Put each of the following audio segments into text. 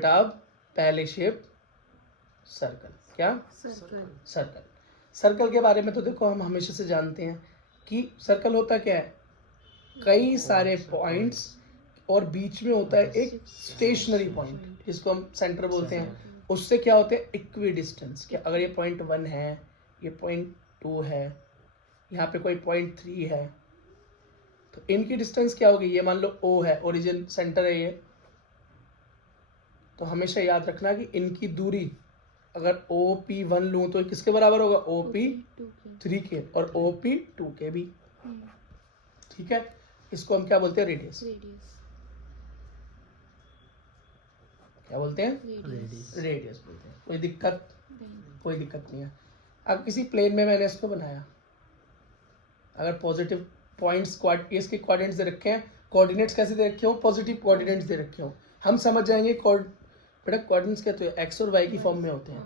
बेटा अब पहले शेप सर्कल, क्या सर्कल। सर्कल के बारे में तो देखो हम हमेशा से जानते हैं कि सर्कल होता क्या है, कई सारे पॉइंट्स और बीच में होता है एक स्टेशनरी पॉइंट जिसको हम सेंटर बोलते हैं। उससे क्या होते हैं इक्वी डिस्टेंस, कि अगर ये पॉइंट 1 है, ये पॉइंट 2 है, यहाँ पे कोई पॉइंट 3 है, तो इनकी डिस्टेंस क्या होगी, ये मान लो O है, ओरिजिन सेंटर है ये, तो हमेशा याद रखना कि इनकी दूरी अगर OP1 लूँ तो किसके बराबर होगा, OP3 के, और OP2 के भी। ठीक है, इसको हम क्या बोलते हैं, रेडियस। क्या बोलते हैं, रेडियस बोलते हैं। कोई दिक्कत, कोई दिक्कत नहीं है। अब किसी प्लेन में मैंने इसको बनाया, अगर पॉजिटिव पॉइंट्स इसके कोऑर्डिनेट्स दे रखे हैं, कोऑर्डिनेट्स कैसे दे रखे हो, पॉजिटिव कोऑर्डिनेट्स दे रखे हो, हम समझ जाएंगे बेटा कोऑर्डिनेट्स क्या, तो एक्स और वाई की फॉर्म में होते हैं।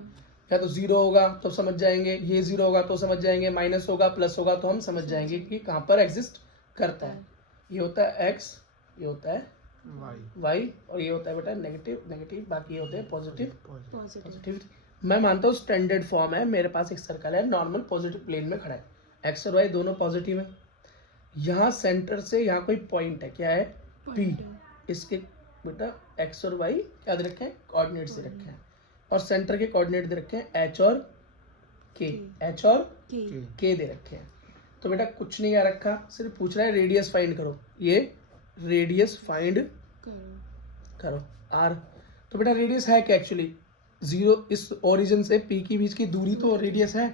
या तो 0 होगा तो समझ जाएंगे, ये 0 होगा तो समझ जाएंगे, माइनस होगा प्लस होगा तो हम समझ जाएंगे कि कहाँ पर एग्जिस्ट करता है। ये होता है एक्स, ये होता है वाई, और ये होता है बेटा नेगेटिव, बाकी ये होते हैं पॉजिटिव। मैं मानता हूँ स्टैंडर्ड फॉर्म है, मेरे पास एक सर्कल है नॉर्मल पॉजिटिव प्लेन में खड़ा है, एक्स और वाई दोनों पॉजिटिव है। यहाँ सेंटर से यहाँ कोई पॉइंट है, क्या है, P, इसके बेटा एक्स और वाई क्या दे रखे हैं, कोऑर्डिनेट्स दे रखे हैं, और सेंटर के कोऑर्डिनेट दे रखे हैं H और K दे रखे हैं। तो बेटा कुछ नहीं याद रखा, सिर्फ पूछ रहा है रेडियस फाइंड करो, ये रेडियस फाइंड करो R। तो बेटा रेडियस है क्या, एक्चुअली 0, इस ओरिजिन से P की बीच की दूरी तो रेडियस है।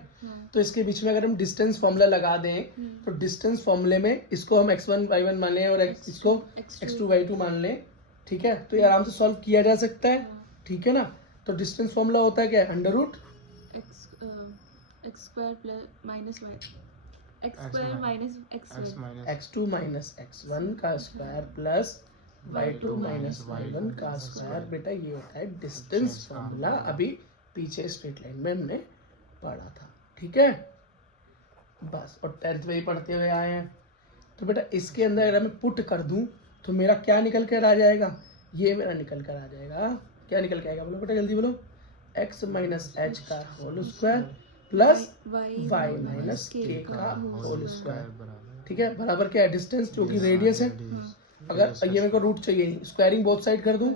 तो इसके बीच में अगर हम डिस्टेंस फॉर्मूला लगा दें तो डिस्टेंस फॉर्मूले में इसको हम x1 y1 मान लें और इसको x2 y2 मान लें, ठीक है, तो ये आराम से सॉल्व किया जा सकता है, ठीक है ना। तो डिस्टेंस फॉर्मूला होता है क्या, under root x square plus minus y, x square minus x2 minus x1 का square plus y2 minus y1 का स्क्वायर। बेटा ये होता है डिस्टेंस फॉर्मूला, अभी पीछे स्ट्रेट लाइन में हमने पढ़ा था, ठीक है बस, और 10th में ही पढ़ते हुए आए हैं। तो बेटा इसके अंदर अगर मैं पुट कर दूं तो मेरा क्या निकल कर आ जाएगा, ये मेरा निकल कर आ जाएगा, क्या निकल के आएगा बोलो बेटा जल्दी बोलो, x माइनस एच का whole square plus y minus k का होल स्क्वायर। ठीक है, बराबर क्या है, डिस्टेंस जो कि रेडियस है। अगर ये मेरे को रूट चाहिए, स्क्वायरिंग बोथ साइड कर दूं,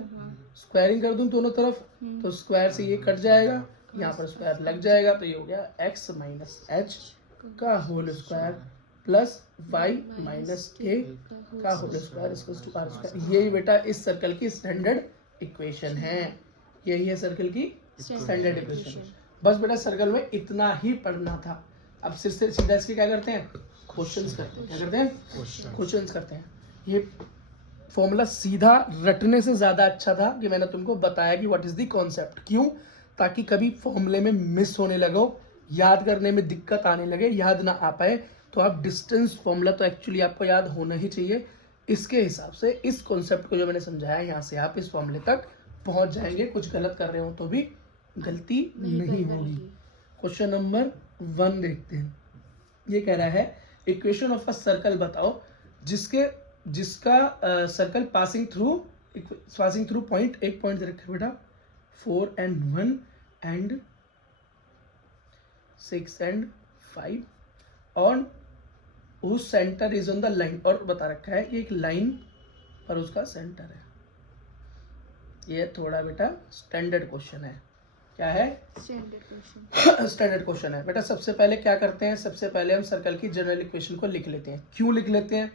स्क्वायरिंग कर दूं दोनों तरफ, तो स्क्वायर से ये कट जाएगा, यहाँ पर स्क्वायर लग जाएगा, तो ये हो गया x माइनस एच का whole square plus y minus k का whole square equals to r square. यही बेटा इस सर्कल की स्टैंडर्ड इक्वेशन है, यही है सर्कल की स्टैंडर्ड इक्वेशन। बस बेटा सर्कल में इतना ही पढ़ना था। अब सिर्फ से सीधा इसके क्या करते हैं, क्वेश्चंस करते हैं। क्या करते हैं, क्वेश्चंस करते हैं। ये फॉर्मूला सीधा रटने से ज्यादा अच्छा था कि मैंने तुमको बताया कि व्हाट इज द कॉन्सेप्ट। क्यों, ताकि कभी फॉर्मूले में मिस होने लगो, याद करने में दिक्कत आने लगे, याद ना आ पाए, तो आप डिस्टेंस फॉर्मूला तो एक्चुअली आपको याद होना ही चाहिए। इसके हिसाब से इस कॉन्सेप्ट को जो मैंने समझाया, यहाँ से आप इस फॉर्मूले तक पहुंच जाएंगे। कुछ गलत कर रहे हो तो भी गलती नहीं होगी। क्वेश्चन नंबर 1 देखते हैं। ये कह रहा है इक्वेशन ऑफ अ सर्कल बताओ जिसका सर्कल पासिंग थ्रू पॉइंट, एक पॉइंट दे रखे बेटा 4 and 1 and 6 and 5 और उस centre is on the line, और बता रखा है कि एक लाइन पर उसका सेंटर है। ये थोड़ा बेटा स्टैंडर्ड क्वेश्चन है। क्या है, स्टैंडर्ड क्वेश्चन है बेटा। सबसे पहले क्या करते हैं, सबसे पहले हम सर्कल की जनरल इक्वेशन को लिख लेते हैं। क्यों लिख लेते हैं,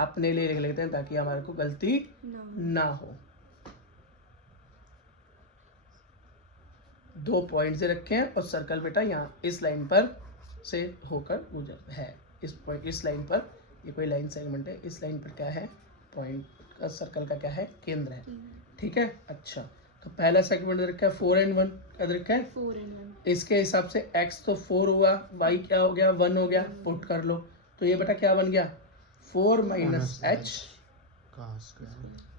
अपने लिए लिख लेते हैं ताकि हमारे को गलती ना हो। 2 पॉइंट्स रखे हैं और सर्कल बेटा यहाँ इस लाइन पर से होकर गुजर है। इस लाइन पर, ये कोई लाइन सेगमेंट है, इस लाइन पर क्या है, पॉइंट का, सर्कल का क्या है, केंद्र है। ठीक है, अच्छा, तो पहला सेगमेंट दे रखा है 4 and 1, क्या दे रखा है 4 and 1। इसके हिसाब से x तो 4 हुआ, y क्या हो गया 1 हो गया, पुट कर लो, तो ये बेटा क्या बन गया 4 माइनस एच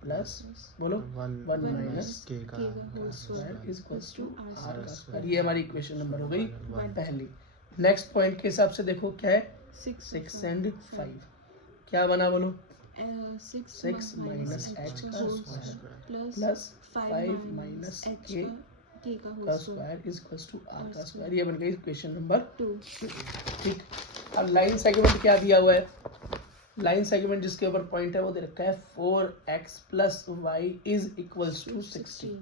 प्लस बोलो 1 माइनस के का स्क्वायर इक्वल्स टू r का स्क्वायर। ये हमारी इक्वेशन नंबर हो गई पहली। नेक्स्ट पॉइंट के हिसाब से देखो क्या है 6 and 5, क्या बना बोलो 6 माइनस एच का स्क्वायर प्लस 5 माइनस के का square is equal to r का स्क्वायर। ये बन गई इक्वेशन नंबर 2। ठीक, अब लाइन सेगमेंट क्या दिया हुआ है? लाइन सेगमेंट जिसके ऊपर पॉइंट है वो दे रखा है 4x plus y is equals to 16।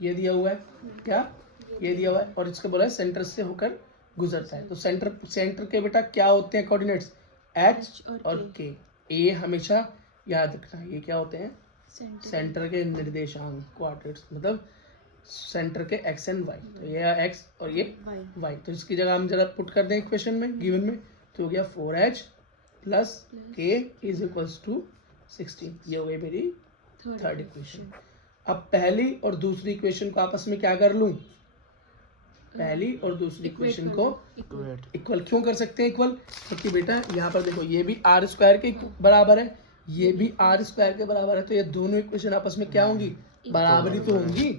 ये दिया हुआ है क्या? ये दिया हुआ है और इसका बोला है सेंटर से होकर गुजरता है। तो सेंटर के बेटा क्या होते हैं कोऑर्डिनेट्स? h और k। ये हमेशा याद रखना, ये क्या होते हैं? सेंटर के निर्देशांक कोऑर्डिनेट्स, मतलब सेंटर के x एंड y। तो ये x और ये y। तो इसकी जगह हम जरा पुट कर दें इक्वेशन में, गिवन में, तो हो गया 4h plus k is equals to 16। ये हो गई मेरी थर्ड इक्वेशन। अब पहली और दूसरी इक्वेशन को आपस में क्या कर लूं? पहली और दूसरी इक्वेशन को इक्वल क्यों कर सकते हैं? इक्वल क्योंकि बेटा यहाँ पर देखो ये भी आर स्क्वायर के बराबर है, ये भी आर स्क्वायर के बराबर है, तो ये दोनों इक्वेशन आपस में क्या होंगी? बराबरी तो होंगी।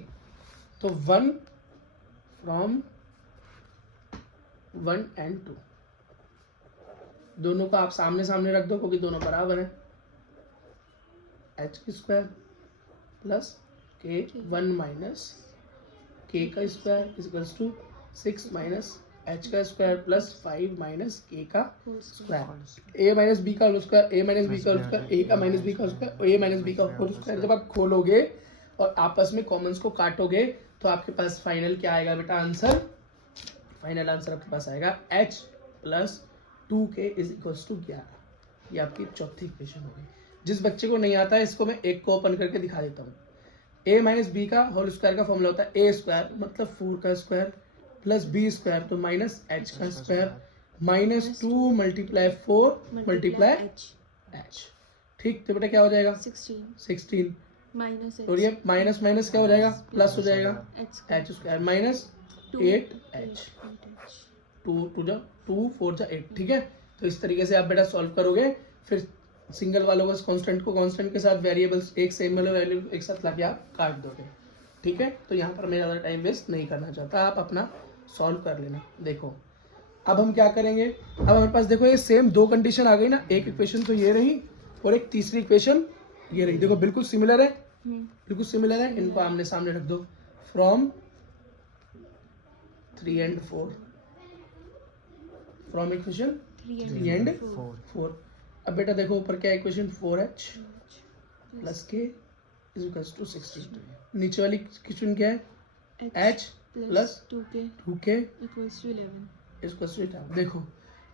तो 1 फ्रॉम 1 and 2 दोनों को आप सामने सामने रख दो क्योंकि दोनों बराबर है। एच की स्क्वायर प्लस के 1 माइनस के का square is equals to 6 minus h का स्क्वायर प्लस 5 माइनस के का स्क्वायर। ए माइनस बी का whole square, a minus b का होल स्क्वायर, ए का माइनस बी का whole square, a minus b का whole square. जब आप खोलोगे और आपस में कॉमन्स को काटोगे तो आपके पास फाइनल क्या आएगा बेटा? आंसर, फाइनल आंसर आपके पास आएगा h plus 2k is equals to 11। ये आपकी चौथी इक्वेशन हो गई। जिस बच्चे को नहीं आता है इसको मैं एक को ओपन करके दिखा देता हूँ। a माइनस बी का होल स्क्वायर का फॉर्मूला होता है a स्क्वायर मतलब 4 का स्क्वायर प्लस b स्क्वायर तो माइनस h का square minus 2 multiply 4 multiply h। ठीक, तो बेटा क्या हो जाएगा? 16 माइनस, और ये माइनस माइनस क्या हो जाएगा? प्लस हो जाएगा h स्क्वायर माइनस 8h। 2 4 जा 8। ठीक है, तो इस तरीके से आप बेटा सॉल्व करोगे। फिर सिंगल वालों को कांस्टेंट को कांस्टेंट के साथ वेरिएबल्स एक सेम वाले वैल्यू एक साथ लाके आप काट दोगे। ठीक है, तो यहाँ पर मैं ज़्यादा टाइम वेस्ट नहीं करना चाहता, आप अपना सॉल्व कर लेना। देखो अब हम क्या करेंगे? अब हमारे पास देखो ये सेम दो कंडीशन आ गई ना, एक इक्वेशन तो ये रही और एक तीसरी इक्वेशन ये रही। देखो बिल्कुल सिमिलर है, बिल्कुल सिमिलर है। इनको आमने सामने रख दो। From 3 and 4, from equation 3 and 4। अब बेटा देखो ऊपर क्या equation 4h plus k is equals to 16। नीचे वाली इक्वेशन क्या है? h plus 2k equals to 11। देखो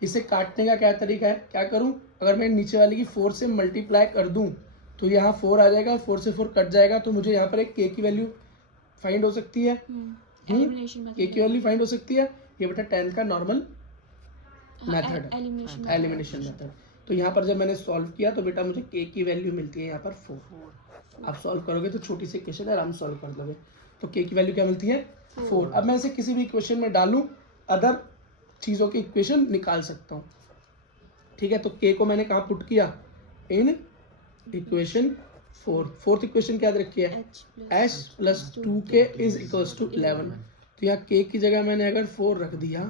इसे काटने का क्या तरीका है? क्या करूं? अगर मैं नीचे वाली की 4 से मल्टीप्लाई कर दूं तो यहाँ 4 आ जाएगा, 4 से 4 कट जाएगा, तो मुझे यहाँ पर एक k की वैल्यू फाइंड हो सकती है। k की वैल्यू फाइंड हो सकती है। ये बेटा 10 का नॉर्मल मेथड है, एलिमिनेशन मेथड। तो यहाँ पर जब मैंने सॉल्व किया तो बेटा मुझे k की वैल्यू मिलती है यहाँ पर 4। आप सॉल्व करोगे तो छोटी सी इक्वेशन है, आराम सॉल्व कर दोगे। तो k की वैल्यू क्या मिलती है? 4। अब मैं इसे किसी भी इक्वेशन में डालूं, अदर चीज़ों की इक्वेशन निकाल सकता हूँ। ठीक है, तो k को मैंने कहाँ पुट किया? In equation 4। फोर्थ इक्वेशन क्या रखी है? h plus 2k is equals to 11। तो यहाँ k की जगह मैंने अगर 4 रख दिया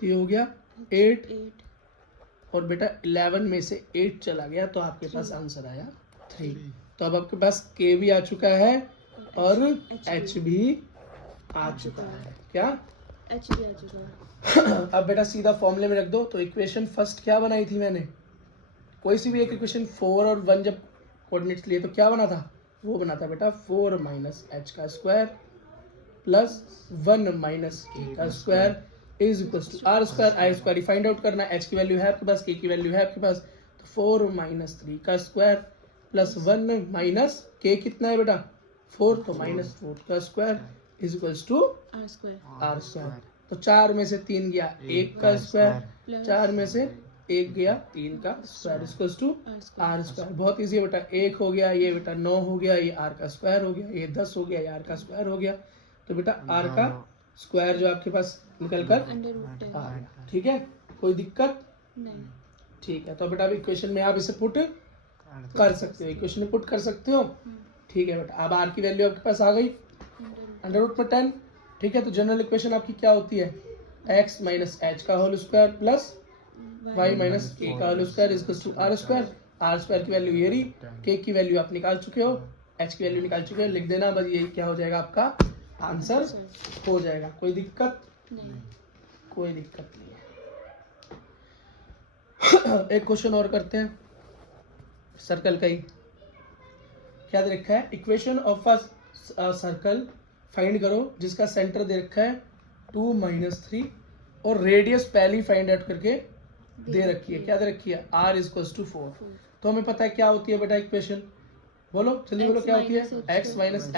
तो ये हो गया 8 और बेटा 11 में से 8 चला गया तो आपके पास आंसर आया 3। तो अब आपके पास k भी आ चुका है और h भी आ चुका है। क्या? h भी आ चुका है। अब बेटा सीधा फॉर्मूले में रख दो। तो इक्वेशन फर्स्ट क्या बनाई थी मैंने? कोई सी भी एक इक्वेशन 4 और 1 जब कोऑर्डिनेट्स लिए तो क्या बना था? वो बना था बेटा 4 माइनस एच का स्क्वायर प्लस 1 माइनस के का square is equal to r square I square. Find out करना, एच की वैल्यू है आपके पास, के की वैल्यू है आपके पास। तो 4 माइनस 3 का स्क्वायर प्लस 1 माइनस के कितना है बेटा? 4, तो माइनस 4 का square is equal to r square. तो 4 में से 3 गया 1 का स्क्वायर, 4 में से 1 गया 3 का square equal to r square. बहुत ईजी है बेटा। 1 हो गया, ये बेटा 9 हो गया, ये आर का स्क्वायर हो गया, ये 10 हो गया, ये आर का स्क्वायर हो गया। तो बेटा आर का स्क्वायर जो आपके पास निकल कर आ गया। ठीक है, कोई दिक्कत नहीं? ठीक है, तो बेटा अब इक्वेशन में आप इसे पुट कर सकते हो, इक्वेशन में पुट कर सकते हो। ठीक है बेटा, अब आर की वैल्यू आपके पास आ गई अंडर रूट में 10। ठीक है, तो जनरल इक्वेशन आपकी क्या होती है? x माइनस एच का whole square plus y minus k का whole square is equal to r square. R square की वैल्यू ये रही, के की वैल्यू आप निकाल चुके हो, एच की वैल्यू निकाल चुके हो, लिख देना बस, ये क्या हो जाएगा आपका आंसर हो जाएगा। कोई दिक्कत नहीं। कोई दिक्कत नहीं है। एक क्वेश्चन और करते हैं सर्कल का ही। क्या दे रखा है, equation of a circle find करो जिसका सेंटर दे रखा है 2 - 3 और रेडियस पहले ही फाइंड आउट करके दे रखी है। क्या दे रखी है, r = 4। तो हमें पता है क्या होती है बेटा इक्वेशन, बोलो जल्दी बोलो, क्या होती है, x -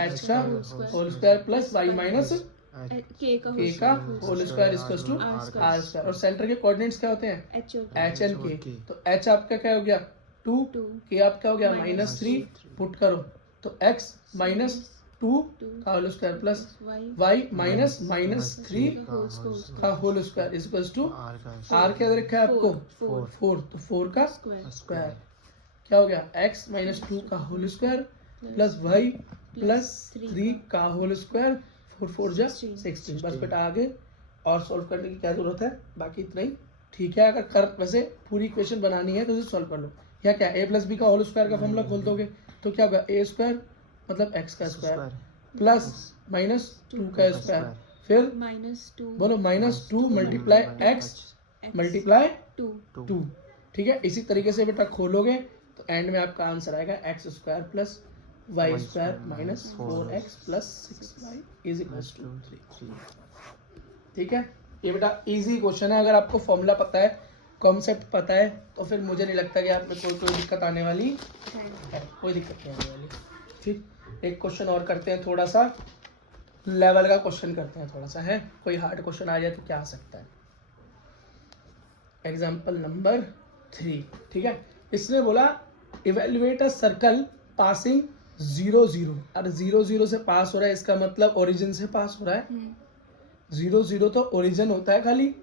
h का whole square plus y minus k का whole square equals to r square. और सेंटर के कोऑर्डिनेट्स क्या होते हैं, h h एंड k। तो h आपका क्या हो गया 2, k आपका हो गया -3, पुट करो तो x - 2 का whole square plus y minus -3 का whole square equals to r क्या दे रखा है आपको 4, तो 4 का स्क्वायर क्या हो गया, x - 2 का whole square plus y plus 3 का होल स्क्वायर, 4 4 जा 16। बस बेटा आगे और सॉल्व करने की क्या जरूरत है, बाकी इतना ही ठीक है। अगर कर वैसे पूरी इक्वेशन बनानी है तो इसे सॉल्व कर लो। या क्या a + b का होल स्क्वायर का फॉर्मूला खोल दोगे तो क्या होगा, a स्क्वायर मतलब x का स्क्वायर प्लस -2 का स्क्वायर, फिर बोलो -2 मल्टीप्लाई x मल्टीप्लाई 2। ठीक है, इसी तरीके से बेटा खोलोगे तो एंड में आपका आंसर आएगा x square plus y square minus 4x plus 6y is equals to 3। ठीक है, ये बेटा इजी क्वेश्चन है। अगर आपको फॉर्मूला पता है, कॉन्सेप्ट पता है, तो फिर मुझे नहीं लगता कि आप में कोई दिक्कत आने वाली है, कोई दिक्कत नहीं आने वाली। ठीक, एक क्वेश्चन और करते हैं, थोड़ा सा लेवल का क्वेश्चन करते हैं, थोड़ा सा है, कोई हार्ड क्वेश्चन आ जाए तो क्या आ सकता है। Example number 3। ठीक है, इसने बोला इवेल्युएट अ सर्कल पासिंग 0 0। अरे 0 0 से पास हो रहा है, इसका मतलब ओरिजिन से पास हो रहा है। 0 0 तो ओरिजिन होता है खाली।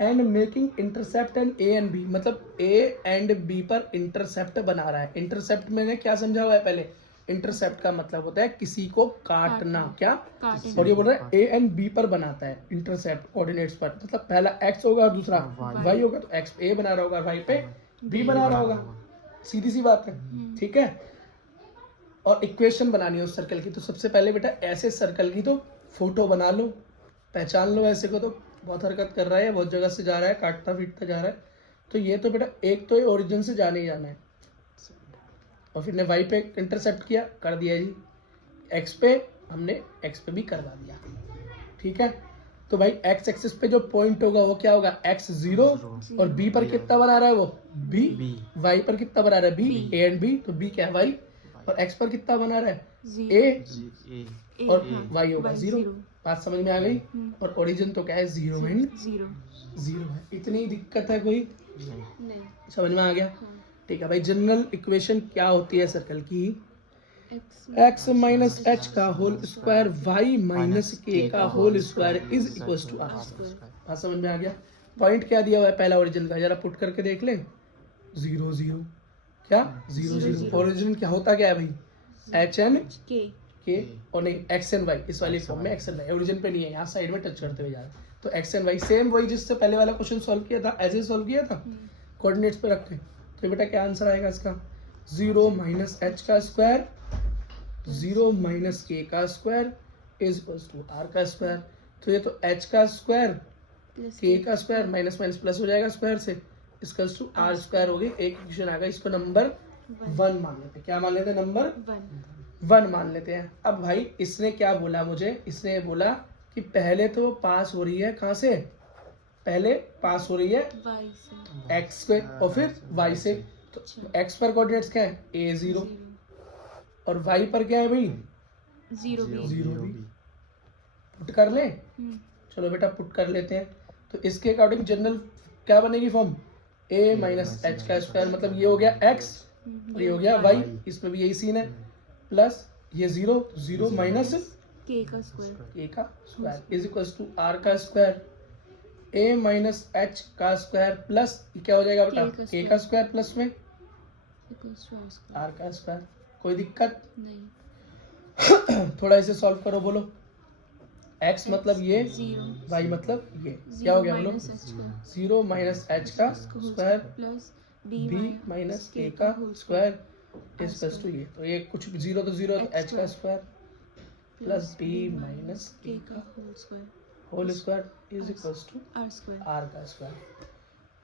And making intercept and a and b, मतलब ए एंड बी पर इंटरसेप्ट बना रहा है। इंटरसेप्ट मैंने क्या समझा हुआ है पहले, इंटरसेप्ट का मतलब होता है किसी को काटना, क्या, और ये बोल रहा है ए एंड बी पर बनाता है इंटरसेप्ट कोऑर्डिनेट्स पर, मतलब पहला x होगा और दूसरा y होगा, तो x पे a बना रहा होगा, y पे b बना रहा होगा, सीधी सी बात है। ठीक है, और इक्वेशन बनानी है उस सर्कल की, तो सबसे पहले बेटा ऐसे सर्कल की तो फोटो बना लो, पहचान लो ऐसे को, तो बहुत हरकत कर रहा है, बहुत जगह से जा रहा है, काटता पीटता जा रहा है। तो ये तो बेटा एक तो ये ओरिजिन से जाने ही जाना है, और फिर ने y पे इंटरसेप्ट किया, कर दिया जी, x पे हमने x पे भी करवा दिया। ठीक है, तो भाई x एक्सिस पे जो पॉइंट होगा वो क्या होगा, x0, और b पर कितना बना रहा है वो b, y पर कितना बना रहा है b, a एंड b, तो b क्या है y, और x पर कितना बना रहा है a, और y होगा 0। बात समझ में आ गई। और ओरिजिन तो क्या है 0 एंड 0 है। इतनी दिक्कत है कोई, समझ में आ गया। ठीक है भाई, जनरल इक्वेशन क्या होती है सर्कल की, x - h का होल स्क्वायर y - k का whole square is equal to r। बात समझ में आ गया। पॉइंट क्या दिया हुआ है पहला ओरिजिन का, जरा पुट करके देख लें, 0 0, क्या 0 0। ओरिजिन क्या होता क्या है भाई, h एंड k, और नहीं x एंड y, इस वाली फॉर्म में x एंड y, ओरिजिन पे नहीं है, यहाँ साइड में टच करते हुए जा रहा है। तो x एंड y सेम वही जिससे पहले वाला क्वेश्चन सॉल्व किया था, ऐसे सॉल्व किया था, कोऑर्डिनेट्स पे रख के। तो बेटा क्या आंसर आएगा इसका, 0 - h का स्क्वायर 0 - k का square is equal to r का स्क्वायर। तो ये तो h का स्क्वायर k का स्क्वायर माइनस माइनस प्लस हो जाएगा स्क्वायर से, इक्वल टू r स्क्वायर हो गई। एक इक्वेशन आ गई, इसको नंबर 1 मान लेते हैं। क्या मान लेते हैं, नंबर 1 मान लेते हैं। अब भाई इसने क्या बोला मुझे, इसने बोला कि पहले तो पास हो रही है, कहाँ से, पहले पास हो रही है x से और फिर y से। तो x पर कोऑर्डिनेट्स क्या है a0, और y पर क्या है भाई 0 भी। पुट कर ले, चलो बेटा पुट कर लेते हैं। तो इसके अकॉर्डिंग जनरल क्या बनेगी फॉर्म, a - h का स्क्वायर, मतलब ये हो गया x और ये हो गया y, इसमें भी यही सीन है, प्लस ये 0 0 माइनस k का square is equal to r का स्क्वायर, a - h का स्क्वायर प्लस क्या हो जाएगा बेटा k का स्क्वायर प्लस में r का स्क्वायर। कोई दिक्कत नहीं। थोड़ा इसे सॉल्व करो, बोलो x मतलब ये, y मतलब ये, क्या हो गया बोलो, 0 - h का स्क्वायर b माइनस k का स्क्वायर इज प्लस टू ये, तो ये कुछ जीरो तो जीरो, तो h का square plus b minus k का whole square is equals to r square. r का स्क्वायर।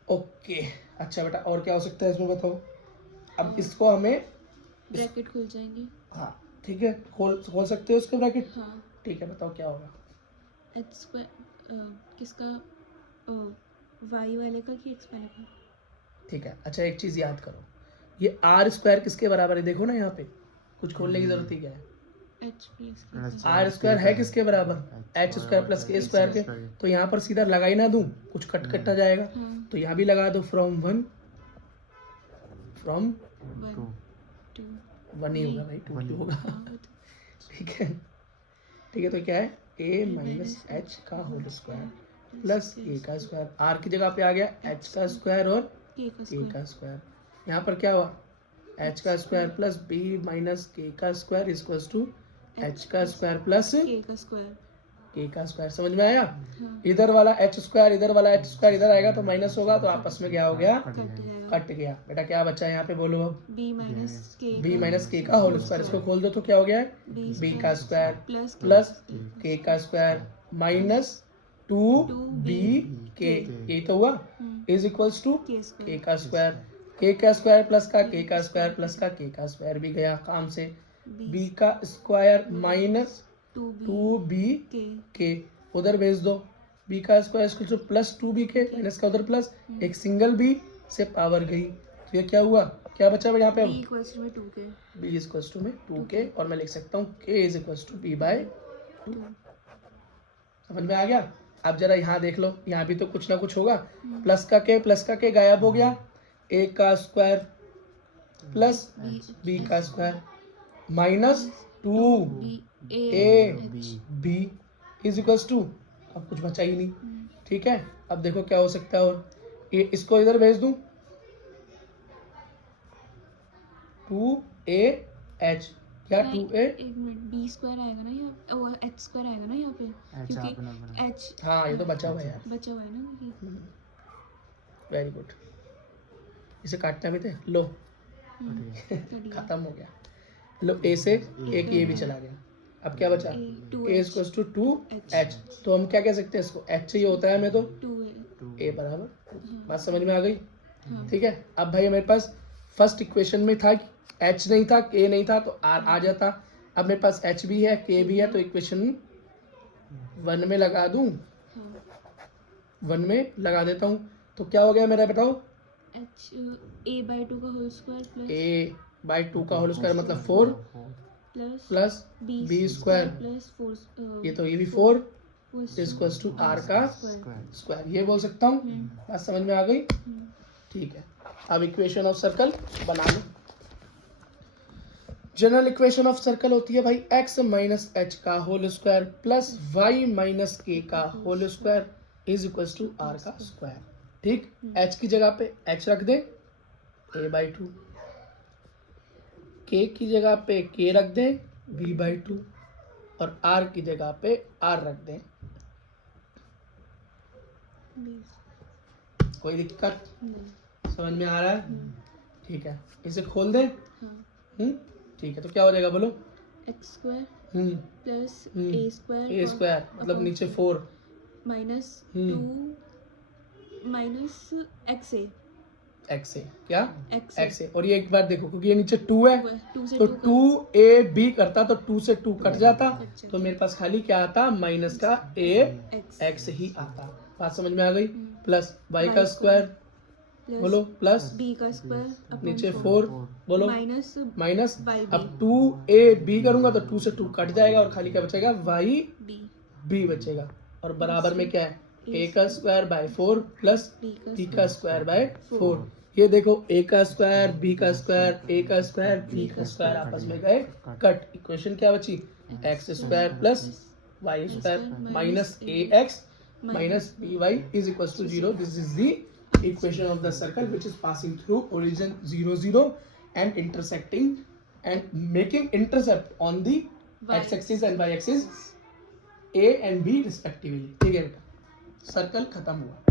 ओके, अच्छा बेटा और क्या हो सकता है इसमें बताओ। अब इसको हमें ब्रैकेट खुल जाएंगे। हाँ ठीक है, खोल सकते हो इसके ब्रैकेट। हाँ, ठीक है, बताओ क्या होगा। h square किसका, y वाले का कि x वाले का? ठीक है, अच्छा एक चीज याद करो, ये आर स्क्वायर किसके बराबर है, देखो ना यहाँ पे कुछ खोलने की जरूरत ही क्या है। h प्लस आर स्क्वायर है किसके बराबर, एच स्क्वायर प्लस के स्क्वायर के, तो यहाँ पर सीधा लगा ही ना दूं, कुछ कट जाएगा, हाँ, तो यहाँ भी लगा दो फ्रॉम वन, फ्रॉम 1 2 वन ही होगा भाई, टू क्यों होगा। हाँ वो तो ठीक है, ठीक है, तो क्या है a माइनस एच का होल स्क्वायर प्लस a का स्क्वायर, r की जगह पे आ गया h का स्क्वायर और k का k स्क्वायर का स्क्वायर, यहाँ पर क्या हुआ h का square plus b minus k का स्क्वायर इक्वल्स टू h का स्क्वायर प्लस k का स्क्वायर। k का स्क्वायर। समझ में आया। हाँ, इधर वाला h स्क्वायर, इधर वाला h स्क्वायर इधर आएगा तो माइनस होगा, तो आपस में क्या हो गया, कट जाएगा। कट गया। बेटा क्या बचा यहाँ पे बोलो अब, b minus k b minus k का होल स्क्वायर, इसको खोल दो तो क्या हो गया है b का स्क्वायर प्लस प्लस k का स्क्वायर माइनस 2b k, ये तो हुआ is equals to k k square का स्क्वायर, k का स्क्वायर प्लस का k का स्क्वायर प्लस का k का स्क्वायर भी गया काम से, b का square minus 2b k k उधर भेज दो, b का square equal two plus 2b k minus का उधर प्लस, एक सिंगल b से पावर गई, तो ये क्या हुआ, क्या बचा यहाँ पे, b इक्वल्स टू में 2k b is equals to में 2k, और मैं लिख सकता हूँ k is equals to b by 2। समझ में आ गया। अब जरा यहाँ देख लो, यहाँ भी तो कुछ ना कुछ होगा, प्लस का k गायब हो गया, a का स्क्वायर प्लस b का square minus 2a b is equals to, अब कुछ बचा ही नहीं। ठीक है, अब देखो क्या हो सकता है, और इसको इधर भेज दूं 2ah, क्या 2a, एक मिनट, b स्क्वायर आएगा ना यहाँ, और h स्क्वायर आएगा ना यहाँ पे, क्योंकि h हाँ ये तो बचा हुआ है यार, बचा हुआ है ना, क्योंकि वेरी गुड, इसे काटना भी थे, लो कट गया। खत्म हो गया, लो a से एक ये भी चला गया, अब क्या बचा a इक्वल्स टू 2h, तो हम क्या कह सकते हैं इसको, h चाहिए होता है हमें, तो 2a a बराबर, बात समझ में आ गई। हाँ। ठीक है, अब भाई मेरे पास फर्स्ट इक्वेशन में था h नहीं था, k नहीं था, तो r आ जाता, अब मेरे पास h भी है k भी है, तो इक्वेशन 1 में लगा दूं, हाँ 1 में लगा देता हूँ, तो क्या हो गया मेरा बताओ, h a बाई 2 का whole square plus a by 2 का होल स्क्वायर मतलब 4 प्लस b स्क्वायर, प्लस 4 ये तो ये भी 4 इक्वल्स टू r का स्क्वायर, ये बोल सकता हूँ, बात समझ में आ गई। ठीक है, अब इक्वेशन ऑफ सर्कल बना लो। जनरल इक्वेशन ऑफ सर्कल होती है भाई x माइनस एच का whole square plus y minus k का whole square is equals to r का स्क्वायर। ठीक, h की जगह पे h रख दे a बाई 2, k की जगह पे k रख दे b बाई 2, और r की जगह पे r रख दे। कोई दिक्कत, समझ में आ रहा है। ठीक है, इसे खोल दे। ठीक है, तो क्या हो जाएगा बोलो, एक्स स्क्वायर हम्म प्लस ए स्क्वायर मतलब नीचे 4 माइनस 2 माइनस एक्स ए एक्स ए, क्या एक्स एक्स ए, और ये एक बार देखो क्योंकि ये नीचे 2 है, 2 से तो 2 2 ए बी करता तो 2 से 2 कट जाता, तो मेरे पास खाली क्या आता, माइनस का ए एक्स ही आता। बात समझ में आ गई। प्लस वाई का स्क्वायर बोलो, प्लस बी का स्क्वायर नीचे 4 बोलो, माइनस माइनस, वाई अब 2 ए बी करूंगा तो 2 से 2 कट जाएगा और खाली क्या बचेगा, वाई बी बी बचेगा, और बराबर में क्या है, ए का स्क्वायर बाय 4 प्लस बी का स्क्वायर बाय 4। ये देखो ए का स्क्वायर बी का स्क्वायर ए का स्क्वायर बी का स्क्वायर आपस में गए कट, इक्वेशन क्या बची, x square plus y square minus a x minus by is equals to 0. This is the equation of the circle which is passing through origin 0 0 and intersecting and making intercept on the x axis and y axis a and b respectively. ठीक है बेटा, circle खत्म हुआ।